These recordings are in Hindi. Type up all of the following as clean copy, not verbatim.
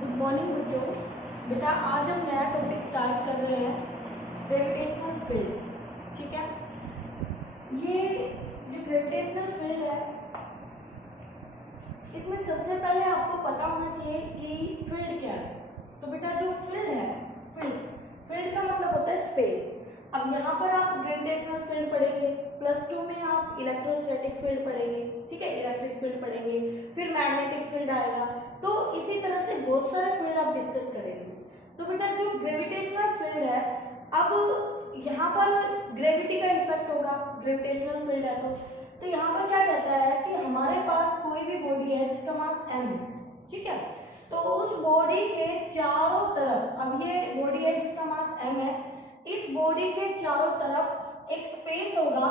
गुड मॉर्निंग बच्चों। बेटा आज हम नया टॉपिक स्टार्ट कर रहे हैं, ग्रेविटेशनल फील्ड। ठीक है, ये जो ग्रेविटेशनल फील्ड है इसमें सबसे पहले आपको पता होना चाहिए कि फील्ड क्या है। तो बेटा जो फील्ड है, फील्ड का मतलब होता है स्पेस। अब यहाँ पर आप ग्रेविटेशनल फील्ड पढ़ेंगे, +2 में आप इलेक्ट्रोस्टैटिक फील्ड पढ़ेंगे, ठीक है, इलेक्ट्रिक फील्ड पढ़ेंगे, फिर मैग्नेटिक फील्ड आएगा। तो इसी तरह से बहुत सारे फील्ड आप डिस्कस करेंगे। तो बेटा जो ग्रेविटेशनल फील्ड है, अब यहाँ पर ग्रेविटी का इफेक्ट होगा, ग्रेविटेशनल फील्ड है तो यहाँ पर क्या कहता है कि हमारे पास कोई भी बॉडी है जिसका मास m है, ठीक है, तो उस बॉडी के चारों तरफ, अब ये बॉडी है जिसका मास m है, इस बॉडी के चारों तरफ एक स्पेस होगा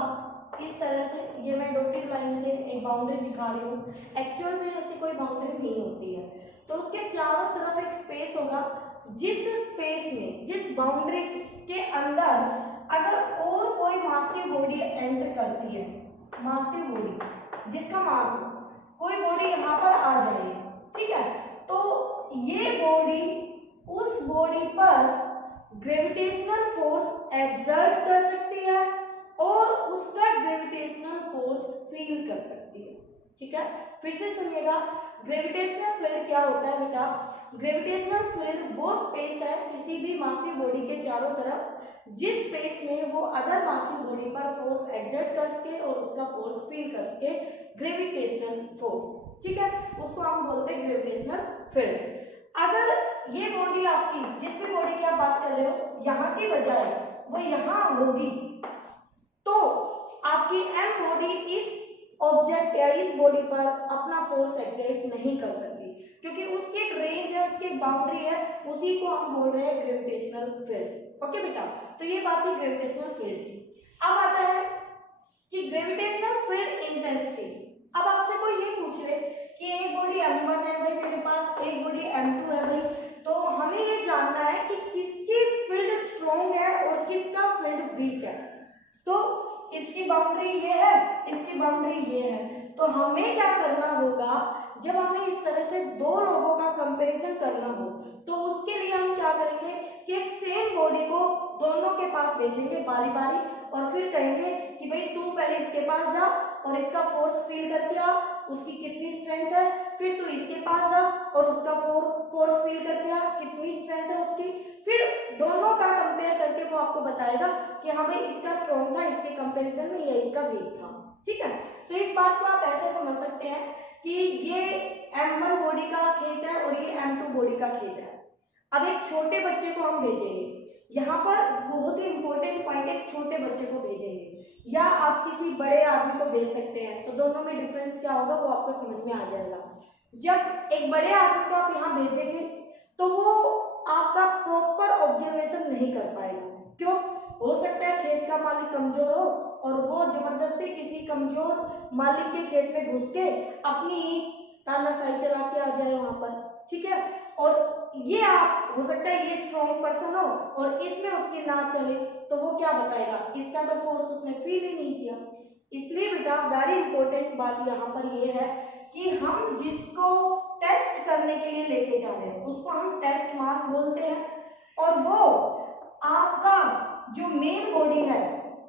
इस तरह से। ये मैं डॉटेड लाइन से एक बाउंड्री दिखा रही हूँ, एक्चुअल में ऐसी कोई बाउंड्री नहीं होती है। तो उसके चारों तरफ एक स्पेस होगा, जिस स्पेस में, जिस बाउंड्री के अंदर अगर और कोई मासिव बॉडी एंटर करती है, मासिव बॉडी जिसका मास हो, कोई बॉडी यहाँ पर आ जाएगी, ठीक है, तो ये बॉडी उस बॉडी पर ग्रेविटेशनल फोर्स एक्सर्ट कर सकती है और उसका ग्रेविटेशनल फोर्स फील कर सकती है। ठीक है, फिर से सुनिएगा, ग्रेविटेशनल फील्ड क्या होता है बेटा? ग्रेविटेशनल फील्ड वो स्पेस है किसी भी मासिव बॉडी के चारों तरफ जिस स्पेस में वो अदर मासिव बॉडी पर फोर्स एक्सर्ट कर सके और उसका फोर्स फील कर सके, ग्रेविटेशनल फोर्स, ठीक है, उसको हम बोलते हैं ग्रेविटेशनल फील्ड। अगर ये बॉडी आपकी, जिस भी बॉडी की आप बात कर रहे हो, यहाँ की बजाय वो यहाँ होगी तो आपकी m बॉडी इस ऑब्जेक्ट या इस बॉडी पर अपना फोर्स एक्सर्ट नहीं कर सकती, क्योंकि उसकी एक रेंज है, उसकी एक बाउंड्री है, उसी को हम बोल रहे हैं ग्रेविटेशनल फील्ड। ओके बेटा, तो ये बात है ग्रेविटेशनल फील्ड की। अब आता है कि ग्रेविटेशनल फील्ड इंटेंसिटी। अब आपसे कोई ये पूछ ले कि एक बॉडी m1 है भाई मेरे पास, एक बॉडी m2 है भाई, तो हमें ये जानना है कि किसकी फील्ड स्ट्रॉन्ग है और किसका फील्ड वीक है। तो इसकी बाउंड्री ये है, इसकी बाउंड्री ये है, तो हमें क्या करना होगा, जब हमें इस तरह से दो लोगों का कंपैरिजन करना हो तो उसके लिए हम क्या करेंगे कि एक सेम बॉडी को दोनों के पास भेजेंगे बारी बारी और फिर कहेंगे कि भाई तू पहले इसके पास जा और इसका फोर्स फील करके आ, उसकी कितनी स्ट्रेंथ है, फिर तू इसके पास जा और उसका फोर्स फील करके आ, कितनी स्ट्रेंथ है उसकी, फिर दोनों का कंपेयर करके वो आपको बताएगा कि हाँ भाई इसका स्ट्रॉन्ग था इसके कंपैरिजन में या इसका वीक था। ठीक है, तो इस बात को आप ऐसे समझ सकते हैं कि ये m1 बॉडी का खेत है और ये m2 बॉडी का खेत है। अब एक छोटे बच्चे को हम भेजेंगे, यहाँ पर बहुत ही इंपॉर्टेंट पॉइंट, एक छोटे बच्चे को भेजेंगे या आप किसी बड़े आदमी को भेज सकते हैं, तो दोनों में डिफरेंस क्या होगा वो आपको समझ में आ जाएगा। जब एक बड़े आदमी को आप यहाँ भेजेंगे तो वो आपका प्रॉपर ऑब्जर्वेशन नहीं कर पाएगा। क्यों? हो सकता है खेत का मालिक कमजोर हो और वो जबरदस्ती किसी कमजोर मालिक के खेत में घुस के अपनी तानाशाही चला के आ जाए वहां पर, ठीक है, और ये आप हो सकता है ये स्ट्रॉन्ग पर्सन हो और इसमें उसकी ना चले तो वो क्या बताएगा, इसका तो फोर्स उसने फील ही नहीं किया। इसलिए बेटा वेरी इंपॉर्टेंट बात यहाँ पर ये है कि हम जिसको टेस्ट करने के लिए लेके जा रहे हैं उसको हम टेस्ट मास बोलते हैं, और वो आपका जो मेन बॉडी है,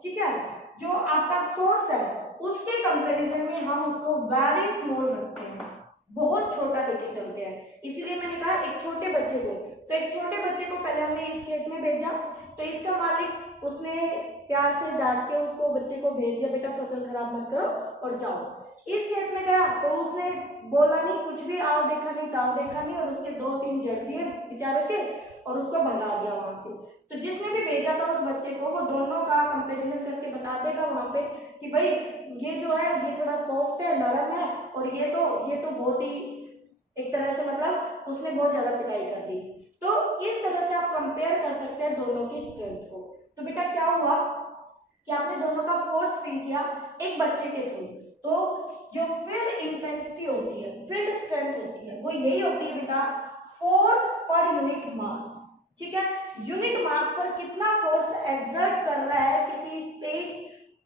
ठीक है, जो आपका सोर्स है, उसके कंपैरिजन में हम उसको वेरी स्मॉल रखते हैं, बहुत छोटा लेके चलते हैं। इसीलिए मैंने कहा एक छोटे बच्चे को, तो एक छोटे बच्चे को पहले हमने इस खेत में भेजा तो इसका मालिक उसने प्यार से डांट के उसको बच्चे को भेज दिया, बेटा फसल खराब मत करो और जाओ। इस खेत में गया तो उसने बोला नहीं कुछ भी, आओ देखा नहीं ताओ देखा नहीं, और उसके 2-3 जड़ दिए बेचारे के और उसको भगा दिया वहां से। तो जिसने भी भेजा था उस बच्चे को वो दोनों का कंपैरिजन करके बता देगा वहां पे कि भाई ये जो है ये थोड़ा सॉफ्ट है, नरम है, और ये तो बहुत ही एक तरह से मतलब उसने बहुत ज्यादा पिटाई कर दी। तो इस तरह से आप कंपेयर कर सकते हैं दोनों की स्ट्रेंथ को। तो बेटा क्या हुआ कि आपने दोनों का फोर्स फील किया एक बच्चे के थ्रू, तो जो फील्ड इंटेंसिटी होती है, फील्ड स्ट्रेंथ होती है, वो यही होती है बेटा फोर्स पर यूनिट मास। ठीक है, यूनिट मास पर कितना फोर्स एक्सर्ट कर रहा है किसी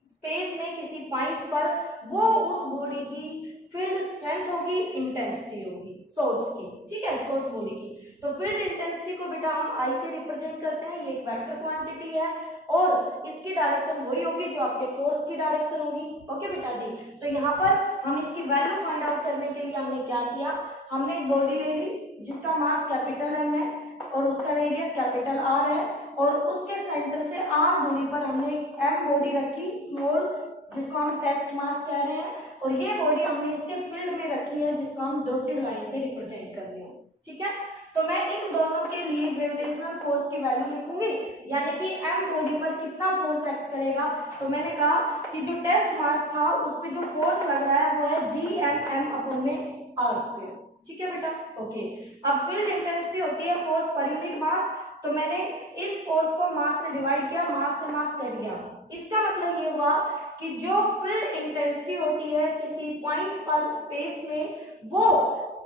स्पेस में किसी पॉइंट पर, वो उस बॉडी की फील्ड स्ट्रेंथ होगी, इंटेंसिटी होगी सोर्स की। ठीक है, फोर्स बॉडी की। तो फील्ड इंटेंसिटी को बेटा हम आई से रिप्रेजेंट करते हैं, ये एक वेक्टर क्वांटिटी है और इसकी डायरेक्शन वही होगी जो आपके फोर्स की डायरेक्शन होगी। ओके बेटा जी, तो यहाँ पर हम इसकी वैल्यू फाइंड आउट करने के लिए हमने क्या किया, हमने एक बॉडी ले ली जिसका मास कैपिटल एम है और उसका रेडियस कैपिटल आर है और उसके सेंटर से आर दूरी पर हमने एक एम बॉडी रखी स्मॉल, जिसको हम टेस्ट मास कह रहे हैं, और ये बॉडी हमने इसके फील्ड में रखी है जिसको हम डॉटेड लाइन से रिप्रेजेंट कर रहे हैं। ठीक है, तो मैं इन दोनों के लिए ग्रेविटेशनल फोर्स की वैल्यू लिखूंगी, यानी कि एम बॉडी पर कितना फोर्स एक्ट करेगा। तो मैंने कहा कि जो टेस्ट मास था उस पे जो फोर्स लग रहा है वो है जी एम एम अपॉन में आर स्क्वायर। ठीक है बेटा, ओके। अब फील्ड इंटेंसिटी होती है फोर्स पर यूनिट मास, तो मैंने इस फोर्स को मास से डिवाइड किया, मास से मास कट गया। इसका मतलब ये हुआ कि जो फील्ड इंटेंसिटी होती है किसी पॉइंट पर स्पेस में, वो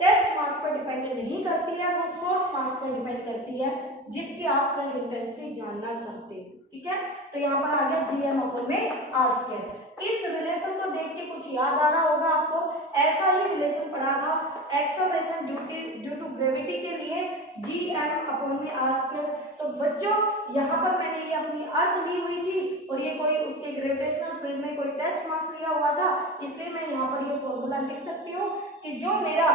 टेस्ट मास पर डिपेंड नहीं करती है, वो फोर्स मास पर डिपेंड करती है जिसकी आप फील्ड इंटेंसिटी जानना चाहते हैं। ठीक है, तो यहाँ पर आ गया जी एम अपॉन में आर स्क्वायर। इस रिलेशन को देख के कुछ याद आ रहा होगा आपको, ऐसा ही रिलेशन पढ़ा था एक्सेलरेशन ड्यू टू ग्रेविटी के लिए जी एम अपॉन में आर स्क्वायर। तो बच्चों यहाँ पर मैंने ये अपनी अर्थ ली हुई थी और ये कोई उसके ग्रेविटेशनल फील्ड में कोई टेस्ट मास लिया हुआ था, इसलिए मैं यहाँ पर ये फॉर्मूला लिख सकती हूँ कि जो मेरा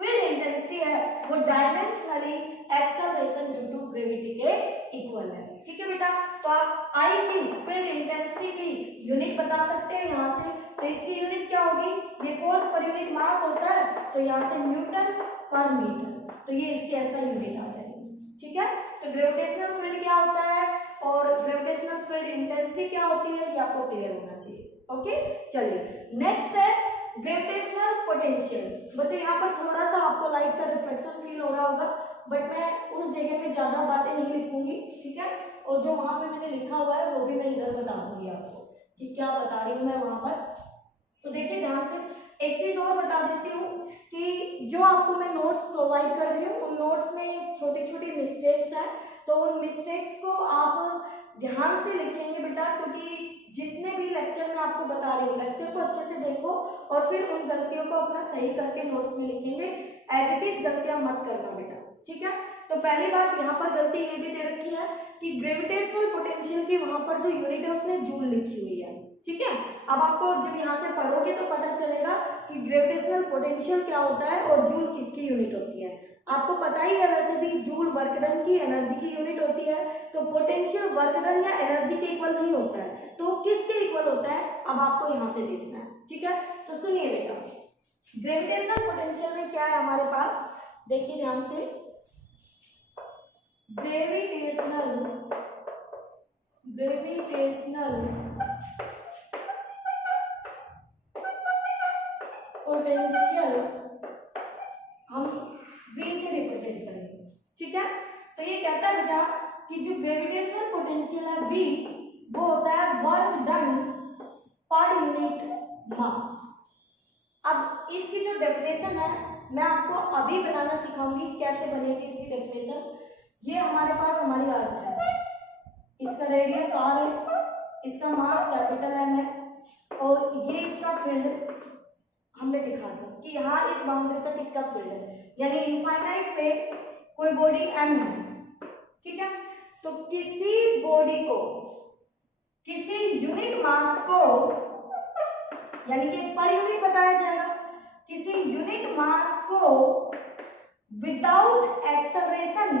फील्ड इंटेंसिटी है वो dimensionally acceleration due to gravity के इक्वल है। ठीक है बेटा, तो आप आई की फील्ड इंटेंसिटी की यूनिट बता सकते हैं यहाँ से, तो इसकी यूनिट क्या होगी, ये फोर्स पर यूनिट मास होता है तो यहाँ से न्यूटन पर मीटर, तो ये इसकी ऐसा यूनिट आ जाएगी। ठीक है, तो ग्रेविटेशनल फील्ड क्या होता है और ग्रेविटेशनल फील्ड इंटेंसिटी क्या होती है, ये आपको क्लियर होना चाहिए। ओके, चलिए नेक्स्ट है ग्रेविटेशनल पोटेंशियल। बच्चों यहाँ पर थोड़ा सा आपको लाइट का रिफ्लेक्शन फील हो रहा होगा, बट मैं उस जगह में ज्यादा बातें नहीं लिखूंगी। ठीक है, और जो वहां पे मैंने लिखा हुआ है वो भी मैं इधर बता दूंगी आपको कि क्या बता रही हूँ मैं वहां पर। तो देखिए ध्यान से, एक चीज और बता देती हूँ कि जो आपको मैं नोट्स प्रोवाइड कर रही हूँ उन नोट्स में छोटी छोटी मिस्टेक्स हैं, तो उन मिस्टेक्स को आप ध्यान से लिखेंगे बेटा, क्योंकि जितने भी लेक्चर मैं आपको बता रही हूँ लेक्चर को अच्छे से देखो और फिर उन गलतियों को अपना सही करके नोट्स में लिखेंगे। एज इट इज गलतियां मत करना बेटा। ठीक है, तो पहली बात यहाँ पर गलती ये भी दे रखी है कि ग्रेविटेशनल पोटेंशियल की वहां पर जो यूनिट है उसमें जूल लिखी हुई है। ठीक है, अब आपको जब यहाँ से पढ़ोगे तो पता चलेगा कि ग्रेविटेशनल पोटेंशियल क्या होता है और जूल किसकी यूनिट होती है। आपको पता ही है वैसे भी जूल वर्क डन की एनर्जी की यूनिट होती है, तो पोटेंशियल वर्क डन या एनर्जी के इक्वल नहीं होता है, तो किसके इक्वल होता है अब आपको यहाँ से देखना है। ठीक है, तो सुनिए बेटा, ग्रेविटेशनल पोटेंशियल में क्या है हमारे पास, देखिए ध्यान से, ग्रेविटेशनल पोटेंशियल हम V से रिप्रेजेंट करेंगे। ठीक है, तो ये कहता है बेटा कि जो ग्रेविटेशनल पोटेंशियल है V, वो होता है वर्क डन पर यूनिट मास। अब इसकी जो डेफिनेशन है मैं आपको अभी बनाना सिखाऊंगी, कैसे बनेगी इसकी डेफिनेशन। ये हमारे पास हमारी अर्थ है, इसका रेडियस r है, इसका मास कैपिटल M है और ये इसका फील्ड हमने दिखा दिया कि यहाँ इस बाउंड्री तक इसका फील्ड है, यानी इनफाइनाइट पे कोई बॉडी M है। ठीक है, तो किसी बॉडी को किसी यूनिट मास को, यानी कि पर यूनिट बताया जाएगा, किसी यूनिट मास को विदाउट एक्सेलरेशन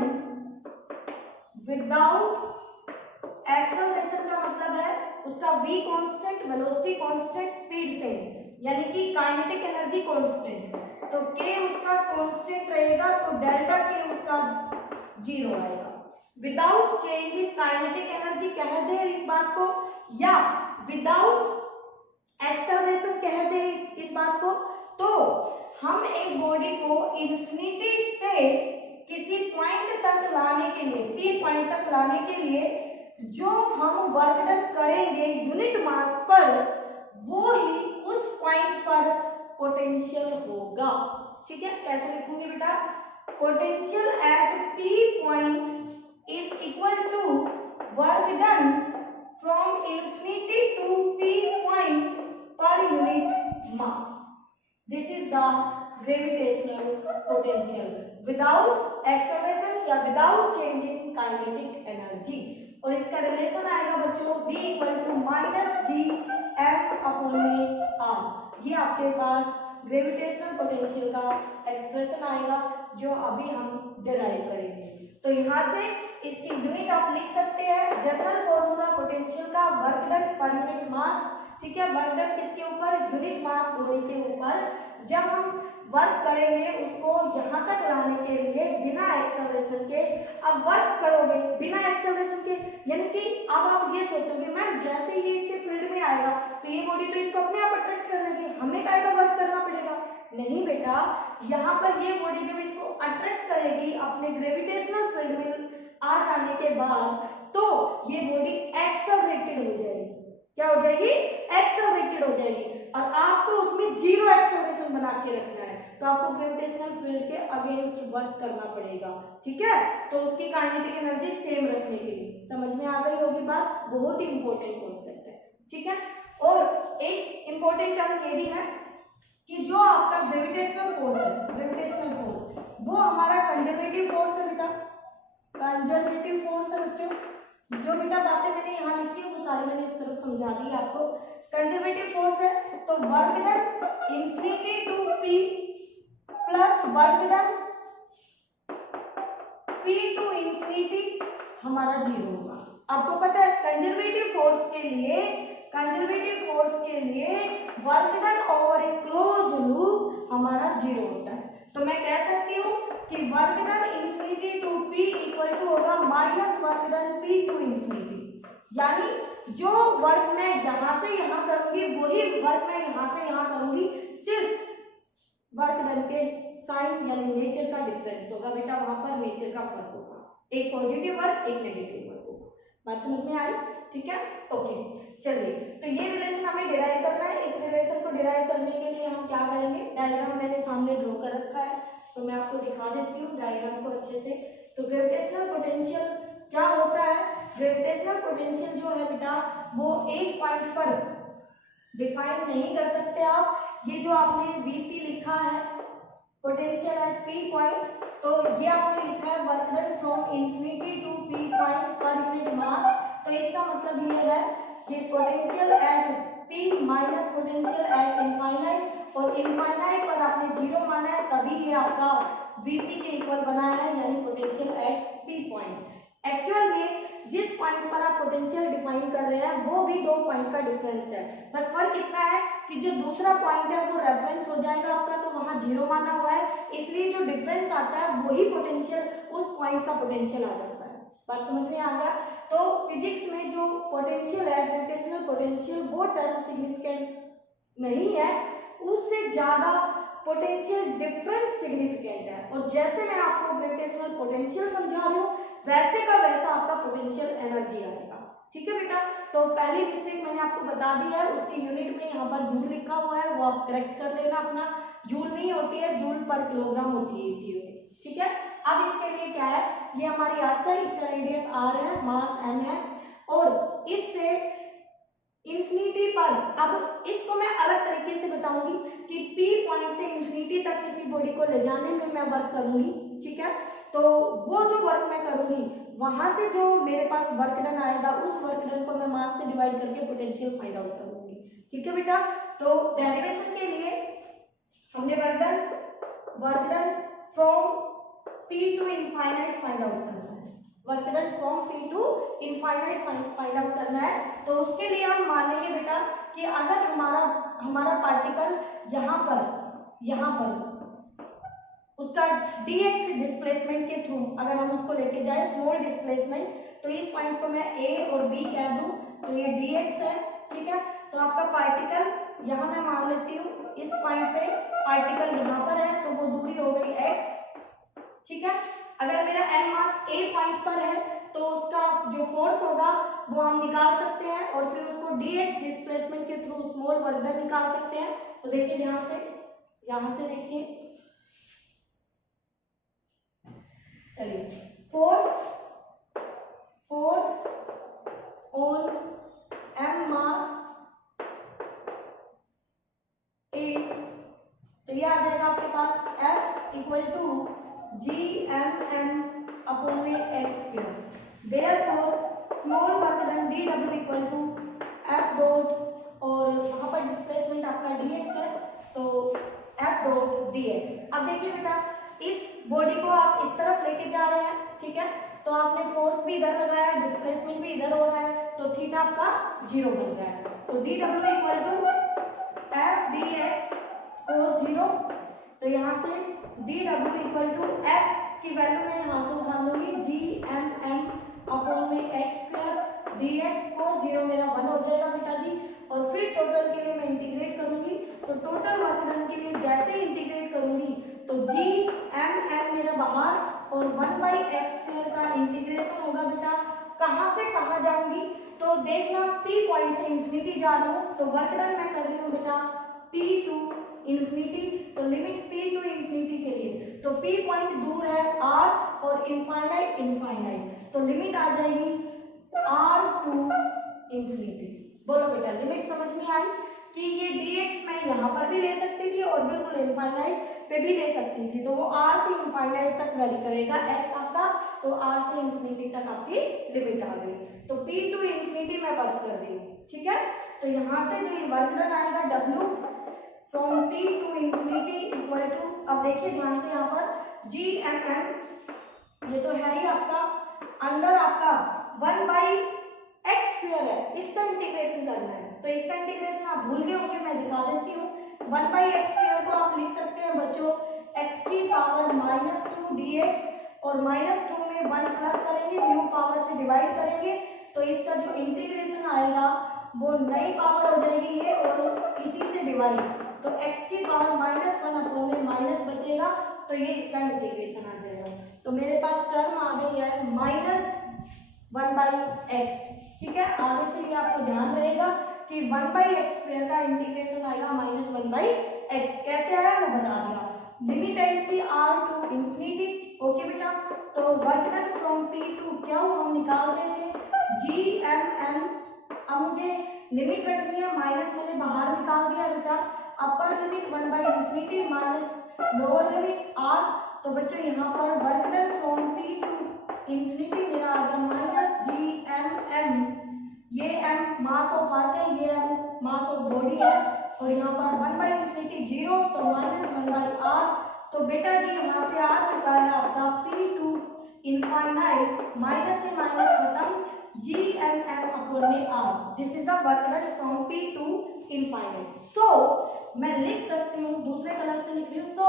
का मतलब है उसका v constant, velocity constant, speed से, यानी कि काइनेटिक एनर्जी कांस्टेंट, तो k उसका कांस्टेंट रहेगा तो डेल्टा k उसका 0 आएगा। Without change in kinetic energy कह दे इस बात को, या विदाउट एक्सेलरेशन कह दे इस बात को, तो हम एक बॉडी को इन्फिनिटी से किसी पॉइंट तक लाने के लिए, पी पॉइंट तक लाने के लिए जो हम वर्क डन करेंगे यूनिट मास पर, वो ही उस पॉइंट पर पोटेंशियल होगा। ठीक है, कैसे लिखूंगी बेटा, potential at P point is equal to work done from infinity to P point पर unit mass. This is the gravitational potential without acceleration या विदाउट चेंजिंग काइनेटिक एनर्जी। और इसका रिलेशन आएगा बच्चों v equal to minus G M upon में आर। ये आपके पास ग्रेविटेशनल पोटेंशियल का एक्सप्रेशन आएगा जो अभी हम डिराइव करेंगे। तो यहाँ से इसकी यूनिट आप लिख सकते हैं, जनरल फॉर्मूला पोटेंशियल का वर्क डन पर यूनिट मास, ठीक है। वर्क डन किसके ऊपर, यूनिट मास बॉडी के ऊपर। जब हम वर्क करेंगे उसको यहाँ तक लाने के लिए बिना एक्सेलरेशन के, अब वर्क करोगे बिना एक्सेलरेशन के, यानी कि अब आप ये सोचोगे मैम जैसे ही इसके फील्ड में आएगा तो ये बॉडी तो इसको अपने आप अट्रैक्ट कर लेगी, हमें काय का वर्क करना पड़ेगा। नहीं बेटा, यहाँ पर ये बॉडी जब इसको अट्रैक्ट करेगी अपने ग्रेविटेशनल फील्ड में आ जाने के बाद, तो ये बॉडी एक्सेलरेटेड हो जाएगी। क्या हो जाएगी, एक्सेलरेटेड हो जाएगी। और आपको उसमें जीरो एक्सेलरेशन बना के रखना है, तो आपको ग्रेविटेशनल फील्ड के अगेंस्ट वर्क करना पड़ेगा, ठीक है। तो उसकी काइनेटिक एनर्जी सेम रखने के लिए, समझ में आ गई होगी बात, बहुत ही इंपॉर्टेंट कॉन्सेप्ट है, ठीक है। और एक इंपॉर्टेंट टर्म ये भी है कि जो आपका ग्रेविटेशनल फोर्स है, ग्रेविटेशनल फोर्स वो हमारा कंजर्वेटिव फोर्स है बेटा, कंजर्वेटिव फोर्स है बच्चों। जो बेटा बातें मैंने यहाँ लिखी है वो सारी मैंने इस तरफ समझा दी आपको। कंजर्वेटिव फोर्स है तो work done infinity to P plus work done P to infinity हमारा जीरो होगा। आपको पता है कंजर्वेटिव फोर्स के लिए, कंजर्वेटिव फोर्स के लिए work done over a close loop हमारा जीरो होता है। तो मैं कह सकती हूँ कि work done infinity to P equal to होगा minus work done P to infinity, यानी जो वर्क मैं यहाँ से यहाँ करूंगी वही वर्क मैं यहाँ से यहाँ करूंगी, सिर्फ वर्क डन के साइन यानी नेचर का डिफरेंस होगा बेटा, वहां पर नेचर का फर्क होगा, एक पॉजिटिव वर्क एक नेगेटिव वर्क होगा। बात समझ में आई, ठीक है, ओके। चलिए, तो ये रिलेशन हमें डिराइव करना है। इस रिलेशन को डिराइव करने के लिए हम क्या करेंगे, डायग्राम मैंने सामने ड्रॉ कर रखा है तो मैं आपको दिखा देती हूँ डायग्राम को अच्छे से। तो ग्रेविटेशनल पोटेंशियल क्या होता है, ग्रेविटेशनल पोटेंशियल जो है बेटा वो एक पॉइंट पर डिफाइन नहीं कर सकते आप। ये जो आपने Vp लिखा है पोटेंशियल एट P पॉइंट, तो ये आपने लिखा है work done from infinity to P point पर यूनिट मास। तो इसका मतलब ये है कि potential at P minus potential at infinite, और इनफाइनाइट पर आपने जीरो माना है तभी ये आपका Vp के इक्वल बनाया है, यानी potential at P point. Actual में जिस पॉइंट पर आप पोटेंशियल डिफाइन कर रहे हैं वो भी दो पॉइंट का डिफरेंस है, बस फर्क इतना है कि जो दूसरा पॉइंट है वो रेफरेंस हो जाएगा आपका, तो वहां जीरो माना हुआ है, इसलिए जो डिफरेंस आता है वही पोटेंशियल उस पॉइंट का पोटेंशियल आ जाता है। बात समझ में आ गया। तो फिजिक्स में जो पोटेंशियल है, ग्रेविटेशनल पोटेंशियल, वो टर्म सिग्निफिकेंट नहीं है, उससे ज्यादा पोटेंशियल डिफरेंस सिग्निफिकेंट है। और जैसे मैं आपको ग्रेविटेशनल पोटेंशियल समझा रही हूँ वैसे का वैसा आपका पोटेंशियल एनर्जी आएगा, ठीक है बेटा। तो पहली मिस्टेक मैंने आपको बता दी है, उसकी यूनिट में यहाँ पर जूल लिखा हुआ है, वो आप करेक्ट कर लेना अपना। जूल नहीं होती है, जूल पर किलोग्राम होती है इसकी यूनिट, ठीक है। अब इसके लिए क्या है, ये हमारी अर्थ है, इसका रेडियस r है, मास n है, और इससे इंफिनिटी पर, अब इसको मैं अलग तरीके से बताऊंगी कि P पॉइंट से इंफिनिटी तक किसी बॉडी को ले जाने में मैं वर्क करूंगी, ठीक है। तो वो जो वर्क मैं करूंगी वहां से जो मेरे पास वर्क डन आएगा उस वर्क डन को मैं मास से डिवाइड करके पोटेंशियल फाइंड आउट करूंगी, ठीक है बेटा। तो डेरिवेशन के लिए हमने work done from P to infinite find out करना है, work done from P to infinite find out करना है। तो उसके लिए हम मानेंगे बेटा कि अगर हमारा पार्टिकल यहाँ पर उसका dx डिस्प्लेसमेंट के थ्रू अगर हम उसको लेके जाए स्मॉल डिस्प्लेसमेंट, तो इस पॉइंट को मैं a और b कह दूं तो ये dx है, ठीक है। तो आपका पार्टिकल यहाँ मैं मान लेती हूँ इस पॉइंट पे पार्टिकल यहाँ पर है, तो वो दूरी हो गई x, ठीक है। अगर मेरा m मास a पॉइंट पर है तो उसका जो फोर्स होगा वो हम निकाल सकते हैं और फिर उसको dx डिस्प्लेसमेंट के थ्रू स्मॉल वर्क डन निकाल सकते हैं। तो देखिए यहाँ से देखिए, चलिए, force on m mass is, तो ये आ जाएगा आपके पास F equal to GMM upon में x square. Therefore small work done dw equal to F dot और वहाँ पर डिस्प्लेसमेंट आपका dx है तो F डॉट dx। अब देखिए बेटा इस बॉडी को आप इस तरफ लेके जा रहे हैं, ठीक है, तो आपने फोर्स भी इधर लगाया, डिस्प्लेसमेंट भी इधर हो रहा है, तो थीटा आपका 0 बन रहा है। तो dw equal to F dx cos 0, तो यहाँ से dw इक्वल टू F की वैल्यू मैं यहाँ से उठा लूंगी GMM अपॉन में x स्क्वायर dx cos 0 मेरा 1 हो जाएगा बेटा जी। और फिर टोटल के लिए मैं इंटीग्रेट करूंगी, तो टोटल वर्क डन के लिए जैसे ही इंटीग्रेट करूंगी तो GMM मेरा बाहर और 1/x स्क्वायर का इंटीग्रेशन होगा बेटा। कहाँ से कहाँ जाऊंगी तो देखना, P पॉइंट से इंफिनिटी जा रही हूँ तो वर्क डन मैं कर रही हूँ बेटा P टू इंफिनिटी, तो लिमिट P टू इंफिनिटी के लिए तो P पॉइंट दूर है R और इनफाइनाइट इनफाइनाइट, तो लिमिट आ जाएगी R टू इंफिनिटी। बोलो बेटा लिमिट समझ में आई कि ये dx मैं यहाँ पर भी ले सकती थी और बिल्कुल इनफाइनाइट पे भी ले सकती थी, तो वो R से इनफाइनाइट तक वैरी करेगा x आपका, तो R से इंफिनिटी तक आपकी लिमिट आ गई, तो P टू इंफिनिटी मैं वर्क कर रही हूँ, ठीक है। तो यहाँ से जो वर्क डन आएगा W फ्रॉम P to infinity equal to, अब देखिए ध्यान से यहाँ पर GMM ये तो है ही आपका, अंदर आपका 1/x स्क्वायर है, इसका इंटीग्रेशन करना है, तो इसका इंटीग्रेशन आप भूल गए होंगे, मैं दिखा देती हूँ। 1/x स्क्वायर को आप लिख सकते हैं बच्चों x की पावर -2 dx और -2 में 1 प्लस करेंगे, न्यू पावर से डिवाइड करेंगे, तो इसका जो इंटीग्रेशन आएगा वो नई पावर हो जाएगी ये और इसी से डिवाइड, तो x की पावर -1 अपॉन में माइनस बचेगा, तो ये इसका इंटीग्रेशन आ जाएगा। तो मेरे पास टर्म आ गई है -1/x, ठीक है। आगे से ये आपको ध्यान रहेगा कि 1/x स्क्वायर का इंटीग्रेशन आएगा -1/x, कैसे आया वो बता दिया। लिमिट है इसकी R टू इंफिनिटी, ओके बेटा। तो work done from P to क्या हम निकाल रहे थे GMM, अब मुझे लिमिट रखनी है, माइनस मैंने बाहर निकाल दिया बेटा, अपर लिमिट 1/इंफिनिटी माइनस लोअर लिमिट R, तो बच्चों यहाँ पर work done from P to infinity मेरा आ गया -GMM, ये m मास ऑफ अर्थ है, ये m मास ऑफ बॉडी है, और यहाँ पर 1/इंफिनिटी 0 तो -1/r, तो बेटा जी यहाँ से आ चुका है आपका P टू इनफाइनाइट, माइनस से माइनस खत्म, GMM अपॉन में R, this is the work done from P to infinite. So मैं लिख सकती हूँ, दूसरे कलर से लिख रही हूँ, so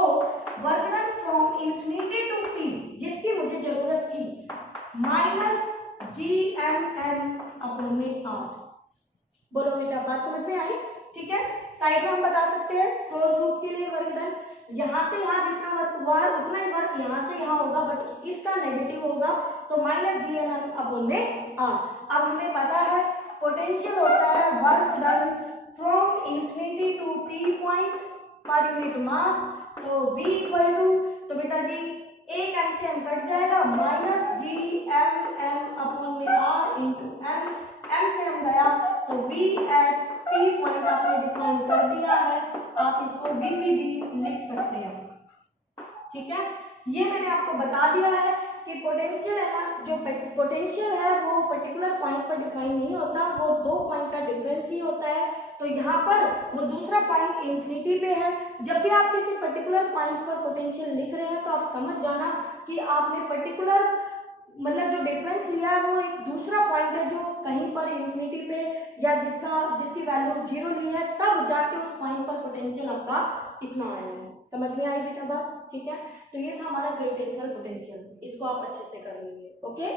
work done from infinity to P जिसकी मुझे जरूरत थी -GMM अपॉन में R। बोलो बेटा बात समझ में आई, ठीक है। साइड में हम बता सकते हैं क्लोज लूप के लिए वर्क डन, यहाँ से यहाँ जितना वर्क हुआ है उतना ही वर्क यहाँ से यहाँ होगा, बट इसका नेगेटिव होगा, तो -GMM अपॉन में R। अब हमें पता है पोटेंशियल होता है work done from infinity to P point पर यूनिट मास, तो V इक्वल टू, तो बेटा जी एक m से m कट जाएगा, -GMM अपॉन में R इंटू m, m से m गया तो V एट P पॉइंट आपने डिफाइन कर दिया है, आप इसको VPD लिख सकते हैं, ठीक है। ये मैंने आपको बता दिया है कि पोटेंशियल है ना, जो पोटेंशियल है वो पर्टिकुलर पॉइंट पर डिफाइन नहीं होता, वो दो पॉइंट का डिफरेंस ही होता है, तो यहाँ पर वो दूसरा पॉइंट इंफिनिटी पे है। जब भी आप किसी पर्टिकुलर पॉइंट पर पोटेंशियल लिख रहे हैं तो आप समझ जाना कि आपने पर्टिकुलर मतलब जो डिफरेंस लिया है वो एक दूसरा पॉइंट है जो कहीं पर इंफिनिटी पे या जिसकी वैल्यू 0 ली है, तब जाके उस पॉइंट पर पोटेंशियल आपका इतना आएगा। समझ में आई बेटा बात, ठीक है। तो ये था हमारा ग्रेविटेशनल पोटेंशियल, इसको आप अच्छे से कर लीजिए, ओके।